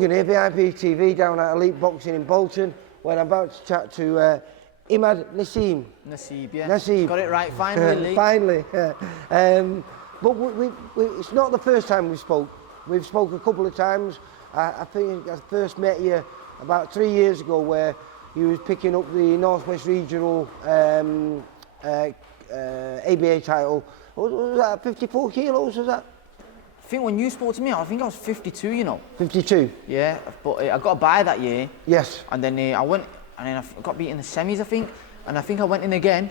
Logan here, VIP TV, down at Elite Boxing in Bolton, when I'm about to chat to Imad Naseeb. Naseeb, yeah. Naseeb. Got it right, finally. Finally. But it's not the first time we spoke. We've spoke a couple of times. I think I first met you about 3 years ago, where you was picking up the Northwest Regional ABA title. What was that, 54 kilos, was that? I think when you spoke to me, I think I was 52, you know. 52? Yeah, but I got a bye that year. Yes. And then I went, and then I got beat in the semis, I think. And I think I went in again.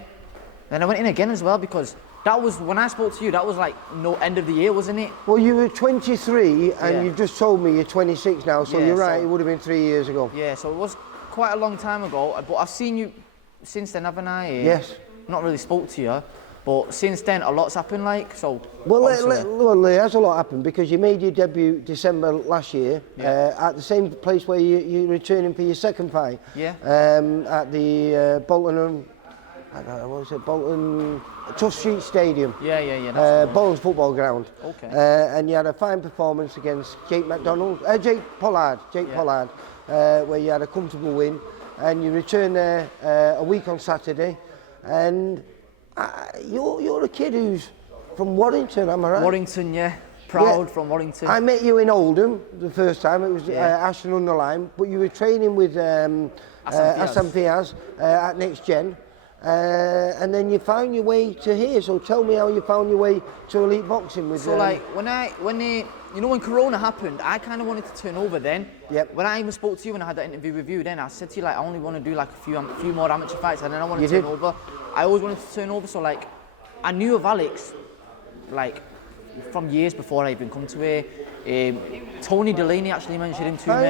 Then I went in again as well, because that was, when I spoke to you, that was like no end of the year, wasn't it? Well, you were 23, and yeah. you've just told me you're 26 now, so yeah, you're right, it would have been 3 years ago. Yeah, so it was quite a long time ago, but I've seen you since then, haven't I? Yes. Not really spoke to you, but since then a lot's happened, like, so. Well, there has a lot happened, because you made your debut December last year, yeah. At the same place where you're returning for your second fight. Yeah. At the Bolton, what was it, Bolton Tough Street Stadium. Yeah. Bolton's football ground. Okay. And you had a fine performance against Jake Pollard, where you had a comfortable win, and you returned there a week on Saturday, and you're a kid who's from Warrington, am I right? Warrington, yeah. Proud from Warrington. I met you in Oldham the first time. It was Ashton-under-Lyne, but you were training with Hassan Fiaz at Next Gen, and then you found your way to here. So tell me how you found your way to Elite Boxing with. So like when Corona happened, I kind of wanted to turn over then. Yep. When I even spoke to you when I had that interview with you, then I said to you, like, I only want to do like a few more amateur fights, and then I want to turn over. I always wanted to turn over, so like I knew of Alex like from years before I even come to here. Tony Delaney actually mentioned him to me.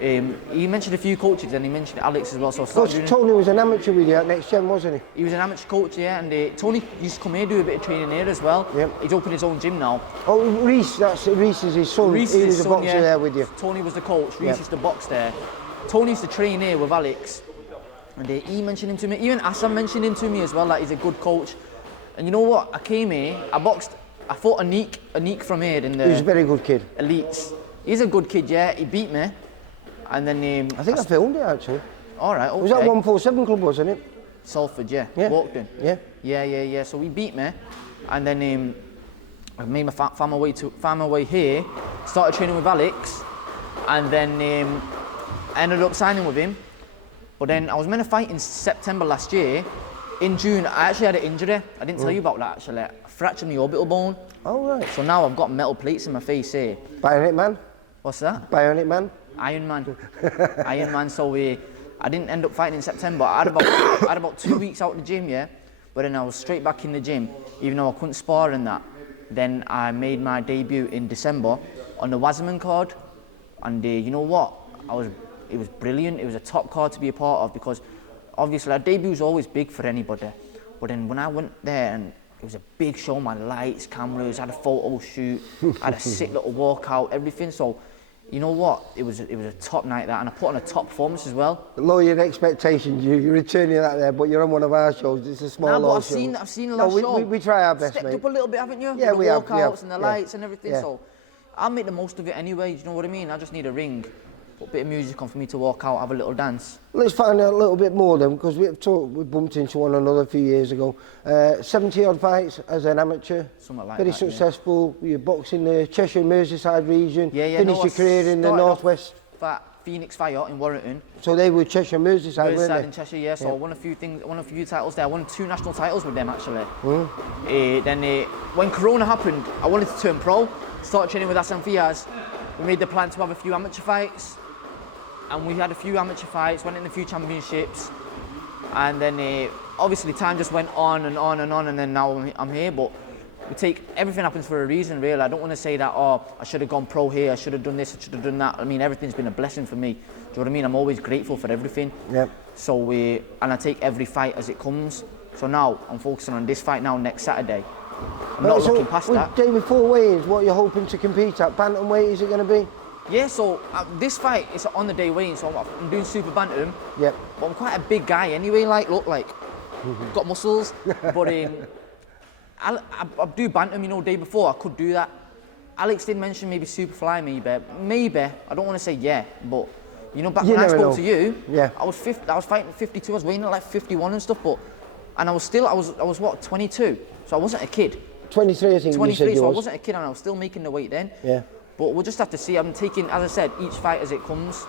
Yeah. He mentioned a few coaches, and he mentioned Alex as well. So Tony was an amateur with you at Next Gen, wasn't he? He was an amateur coach, yeah, and Tony used to come here, do a bit of training here as well. Yep. He's opened his own gym now. Oh, Reese is his son. Reese he is was a boxer there with you. Tony was the coach, Reese used to box there. Tony used to train here with Alex, and he mentioned him to me. Even Hassan mentioned him to me as well, like he's a good coach. And you know what? I came here, I fought Anik from here in the... He's a very good kid. Elites. He's a good kid, yeah. He beat me. And then... I think I filmed it, actually. All right, okay. It was that 147 club, wasn't it? Salford, yeah. Walkden. Yeah. So he beat me. And then I made found my way here, started training with Alex, and then I ended up signing with him. But then I was meant to fight in September last year. In June, I actually had an injury. I didn't tell you about that, actually. I fractured my orbital bone. Oh, right. So now I've got metal plates in my face here. Bionic Man? What's that? Bionic Man? Iron Man. Iron Man. So I didn't end up fighting in September. I had about 2 weeks out of the gym, yeah. But then I was straight back in the gym, even though I couldn't spar and that. Then I made my debut in December on the Wasserman card. And you know what? It was brilliant. It was a top card to be a part of, because obviously our debut is always big for anybody. But then when I went there, and it was a big show, my lights, cameras, I had a photo shoot, I had a sick little walkout, everything. So, you know what? It was a top night, that, and I put on a top performance as well. Lower expectations. You're returning that there, but you're on one of our shows. It's a small show. I've seen the last show. We try our best, Stepped mate. up a little bit, haven't you? Yeah, with we the have. walkouts and the lights and everything. Yeah. So I'll make the most of it anyway. Do you know what I mean? I just need a ring, put a bit of music on for me to walk out, have a little dance. Let's find out a little bit more then, because we bumped into one another a few years ago. 70 odd fights as an amateur. Something like very that. successful. You're boxing the Cheshire Merseyside region. Finished your career in the Northwest. Phoenix Fire in Warrington. So they were Cheshire Merseyside, weren't they? In Cheshire, yeah. So I won a few titles there. I won 2 national titles with them, actually. When Corona happened, I wanted to turn pro. Started training with Hassan Fiaz. We made the plan to have a few amateur fights, and we had a few amateur fights, went in a few championships, and then obviously time just went on, and then now I'm here. But everything happens for a reason, really. I don't want to say that, I should have gone pro here, I should have done this, I should have done that. I mean, everything's been a blessing for me. Do you know what I mean? I'm always grateful for everything. Yeah. So and I take every fight as it comes. So now I'm focusing on this fight now next Saturday. I'm not looking past that. Day before weigh-ins, what you're hoping to compete at? Bantamweight, is it going to be? Yeah, so this fight is on the day weigh-in, so I'm doing super bantam. Yep. But I'm quite a big guy anyway, got muscles. But I do bantam, day before I could do that. Alex did mention maybe Superfly, maybe. I don't want to say yeah, but you know, back You when I never spoke know. to you, Yeah. I was fighting 52. I was weighing at like 51 and stuff, and I was what, 22? So I wasn't a kid. 23, I think 23, you said you so I was. wasn't a kid, and I was still making the weight then. Yeah. But we'll just have to see. I'm taking, as I said, each fight as it comes.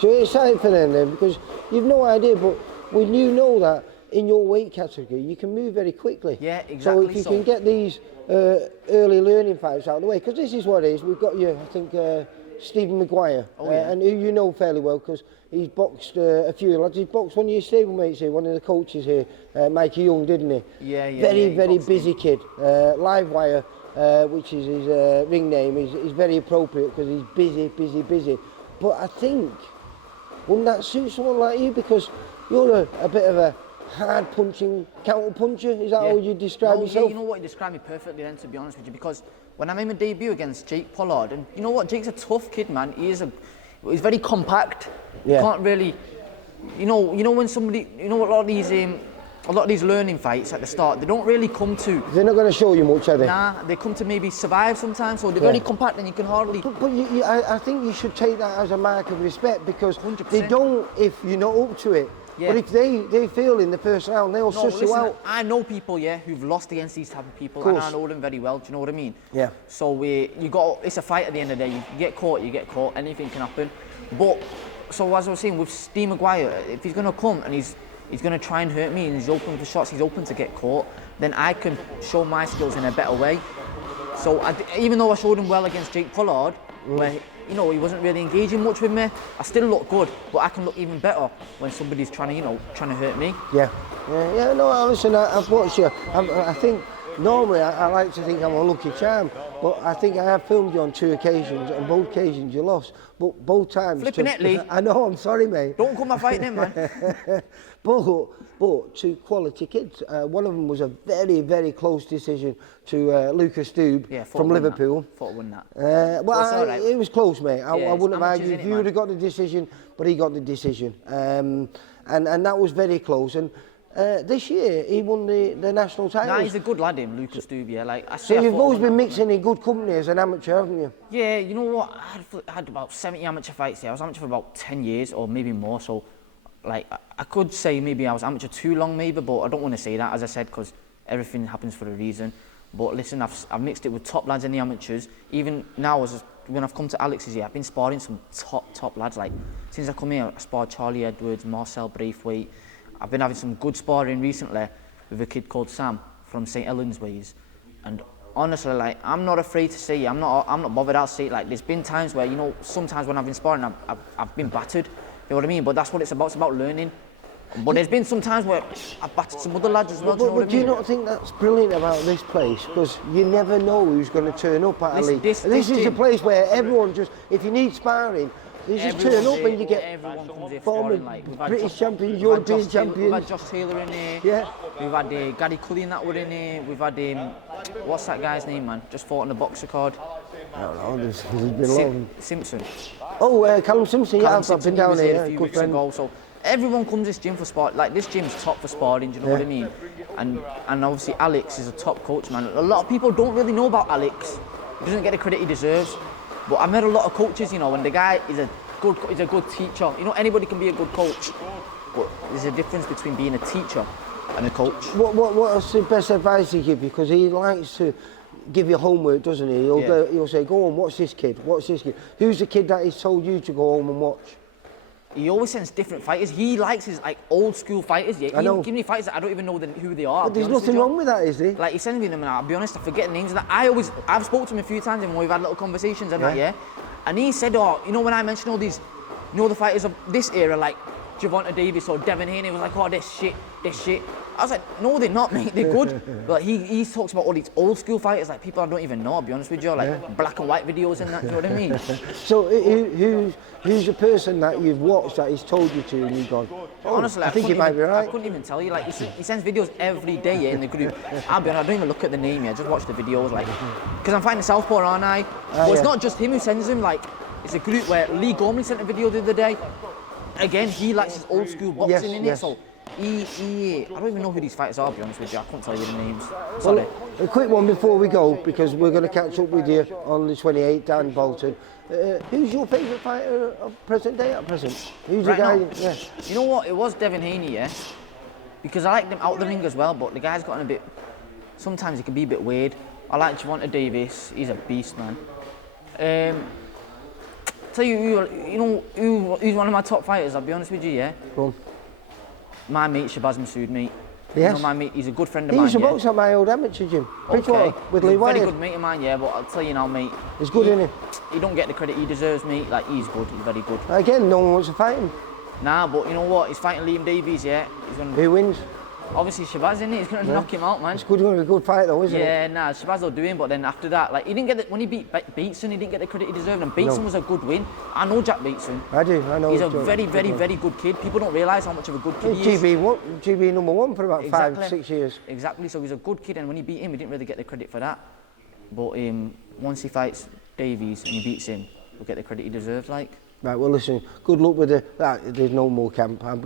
So you're excited for them then, because you've no idea, but when you know that in your weight category, you can move very quickly. Yeah, So exactly. if you can get these early learning fights out of the way, because this is what it is, we've got you, I think, Stephen Maguire, and who you know fairly well, because he's boxed a few lads. He's boxed one of your stablemates here, one of the coaches here, Mikey Young, didn't he? Yeah. Very busy kid. Livewire, which is his ring name, is very appropriate because he's busy. But I think, wouldn't that suit someone like you? Because you're a bit of a hard punching counter puncher. Is that how you describe yourself? Yeah, you know what, you described me perfectly then, to be honest with you, because when I made my debut against Jake Pollard, and you know what, Jake's a tough kid, man. He's very compact. Yeah. You can't really, you know when somebody, a lot of these learning fights at the start, they don't really come to. They're not going to show you much, are they? Nah, they come to maybe survive sometimes, so they're very compact and you can hardly. But I think you should take that as a mark of respect, because 100%. they don't if you're not up to it. Yeah. But if they feel in the first round, they'll suss you out. I know people, who've lost against these type of people, and I know them very well. Do you know what I mean? Yeah. So it's a fight at the end of the day. You get caught, anything can happen. But so as I was saying with Steve Maguire, if he's going to come and he's going to try and hurt me and he's open for shots, he's open to get caught, then I can show my skills in a better way. So even though I showed him well against Jake Pollard, where he wasn't really engaging much with me, I still look good, but I can look even better when somebody's trying to hurt me. Yeah. No, listen, I've watched you. I think normally I like to think I'm a lucky charm, but I think I have filmed you on 2 occasions, and both occasions you lost, but both times. Flipping it, Lee. I know, I'm sorry, mate. Don't come my fighting him, man. But 2 quality kids. One of them was a very, very close decision to Lucas Doob from Liverpool. Thought I won that. It was close, mate. I wouldn't have argued if you would have got the decision, but he got the decision. And that was very close. And this year, he won the national title. Nah, he's a good lad, him, Lucas Doob, yeah. So you've always been mixing in good company as an amateur, haven't you? Yeah, you know what? I had about 70 amateur fights there. I was amateur for about 10 years or maybe more. So, I could say maybe I was amateur too long, maybe, but I don't want to say that, as I said, because everything happens for a reason. But listen, I've mixed it with top lads in the amateurs. Even now, when I've come to Alex's here, I've been sparring some top lads. Like, since I come here, I sparred Charlie Edwards, Marcel Braithwaite. I've been having some good sparring recently with a kid called Sam from St. Helens Ways. And honestly, I'm not afraid to say it. I'm not bothered. I'll say it. There's been times where, sometimes when I've been sparring, I've been battered. You know what I mean? But that's what it's about. It's about learning. But there's been some times where I've battered some other lads as well. But do you not think that's brilliant about this place? Because you never know who's going to turn up at a league. This is a place where everyone just, if you need sparring, they just turn up and you get former British champions, European champions. We've had Josh Taylor in here. Yeah. We've had Gary Cullion that were in here. We've had what's that guy's name, man? Just fought on the boxer card. I don't know. There's been a lot of them. Simpson. Oh, Callum Simpson. Callum I've Simpson, been down he was here a few good weeks friend. ago. So everyone comes to this gym for sport. This gym's top for sparring. Do you know what I mean? And obviously Alex is a top coach, man. A lot of people don't really know about Alex. He doesn't get the credit he deserves. But I've met a lot of coaches, and the guy is a good teacher. Anybody can be a good coach, but there's a difference between being a teacher and a coach. What's the best advice he give you? Because he likes to give you homework, doesn't he? He'll say, go on, watch this kid, Who's the kid that he's told you to go home and watch? He always sends different fighters. He likes his old school fighters. Yeah, I know. He gives me fighters that I don't even know who they are. But there's nothing wrong with that, is there? He sends me them, and I'll be honest, I forget the names of that. I've spoken to him a few times, and we've had little conversations and that, and he said, when I mentioned all these, the fighters of this era, like Javonta Davis or Devin Haney, was like, oh, they're shit. I was like, no, they're not, mate, they're good. But he talks about all these old school fighters, people I don't even know, I'll be honest with you, black and white videos and that, you know what I mean? So who's the person that you've watched that he's told you to and you've gone, honestly, I think you might be right. I couldn't even tell you, he sends videos every day in the group. I don't even look at the name yet, just watch the videos, because I'm fighting Southpaw, aren't I? But it's not just him who sends them, it's a group where Lee Gormley sent a video the other day. Again, he likes his old school boxing in it, so I don't even know who these fighters are, to be honest with you. I couldn't tell you the names. Sorry. Well, a quick one before we go, because we're going to catch up with you on the 28th down in Bolton. Who's your favourite fighter of present day at present? Who's Right the guy? now? Yeah. You know what? It was Devin Haney, yeah? Because I like them out the ring as well, but the guy's gotten a bit... Sometimes he can be a bit weird. I like Javonta Davis. He's a beast, man. Tell you who's one of my top fighters, I'll be honest with you, yeah? Go on. My mate, Shabazz Masood, mate. Yes. You know my mate, he's a good friend of He mine, used to yeah? box at my old amateur gym. Okay. With He's Lee a very Wyatt. good mate of mine, yeah, but I'll tell you now, mate. He's good, isn't He don't get the credit he deserves, mate. Like, he's good, he's very good. Again, no one wants to fight him. Nah, but you know what? He's fighting Liam Davies, yeah? He's gonna... Who wins? Obviously Shabazz, isn't he? He's going to knock him out, man. It's going to be a good fight though, isn't it? Yeah, nah, Shabazz will do him, but then after that, like, he didn't get when he beat Bateson, he didn't get the credit he deserved, and Bateson was a good win. I know Jack Bateson. I know. He's a very good kid. People don't realise how much of a good kid he is. GB number one for about Exactly. 5-6 years. Exactly, so he's a good kid, and when he beat him, he didn't really get the credit for that. But once he fights Davies and he beats him, he'll get the credit he deserves, like. Right, well listen, good luck with there's no more camp. I'm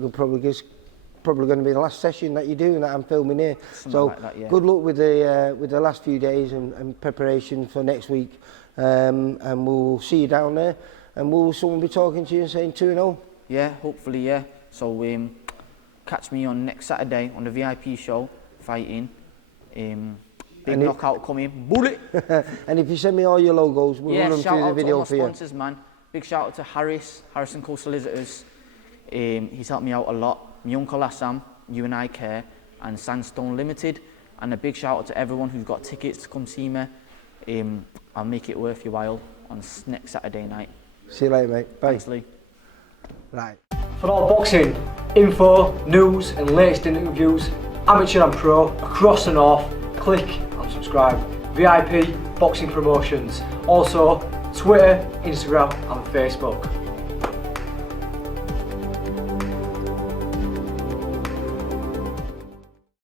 probably going to be the last session that you do and that I'm filming here. Something like that, yeah. Good luck with the last few days and preparation for next week. And we'll see you down there. And will someone be talking to you and saying 2-0? Yeah, hopefully, yeah. So catch me on next Saturday on the VIP show, fighting. Big knockout coming, bullet! And if you send me all your logos, we'll run them through the video for you. Shout out to all my sponsors, man. Big shout out to Harrison Co Solicitors. He's helped me out a lot. My uncle Assam, You and I Care, and Sandstone Limited. And a big shout out to everyone who's got tickets to come see me. I'll make it worth your while on next Saturday night. See you later, mate. Bye. Thanks, Lee. Right. For all boxing info, news and latest interviews, amateur and pro, across the north, click and subscribe. VIP Boxing Promotions. Also, Twitter, Instagram and Facebook.